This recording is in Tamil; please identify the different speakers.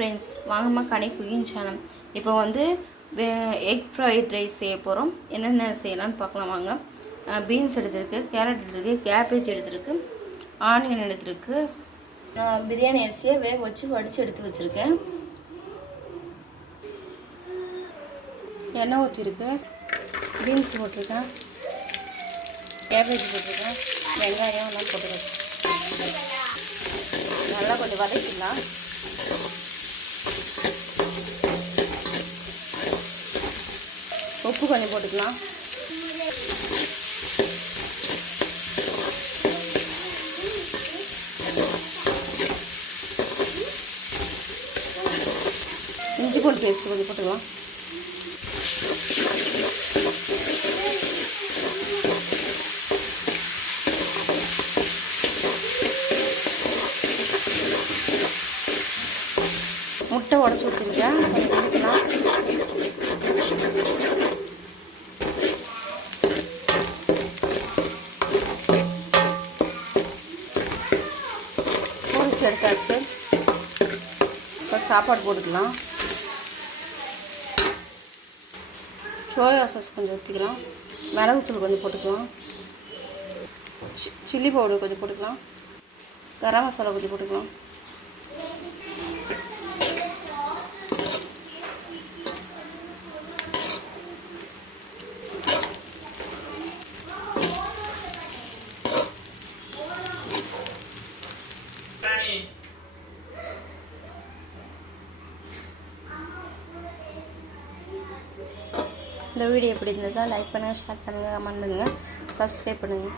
Speaker 1: ஃப்ரெண்ட்ஸ் வாங்கம்மா கனி குக்கிங் சேனல் இப்போ வந்து எக் ஃப்ரைட் ரைஸ் செய்ய போகிறோம் என்னென்ன செய்யலாம்னு பார்க்கலாம் வாங்க. பீன்ஸ் எடுத்திருக்கு கேரட் எடுத்திருக்கு கேபேஜ் எடுத்திருக்கு ஆனியன் எடுத்திருக்கு. பிரியாணி அரிசியை வேக வச்சு வடித்து எடுத்து வச்சுருக்கேன். எண்ணெய் ஊற்றிருக்கு பீன்ஸ் போட்டிருக்கேன். கேபேஜ் போட்டிருக்கேன். வெங்காயம் எல்லாம் போட்டுருக்கேன் நல்லா கொஞ்சம் வதக்கிடலாம். உப்பு கொஞ்சம் போட்டுக்கலாம். இஞ்சி பூண்டு பேஸ்ட் கொஞ்சம் போட்டுக்கலாம். முட்டை உடச்சி ஊற்றிருக்கேன் கொஞ்சம் ஊற்றலாம் பொரிச்சு எடுத்தாச்சு. இப்போ சாப்பாடு போட்டுக்கலாம். சோயா சாஸ் கொஞ்சம் ஊற்றிக்கலாம் மிளகுத்தூள் கொஞ்சம் போட்டுக்கலாம். சி- சில்லி பவுடர் கொஞ்சம் போட்டுக்கலாம். கரம் மசாலா கொஞ்சம் போட்டுக்கலாம். இந்த வீடியோ எப்படி இருந்ததா லைக் பண்ணுங்கள் ஷேர் பண்ணுங்கள் கமெண்ட் பண்ணுங்கள் சப்ஸ்கிரைப் பண்ணுங்கள்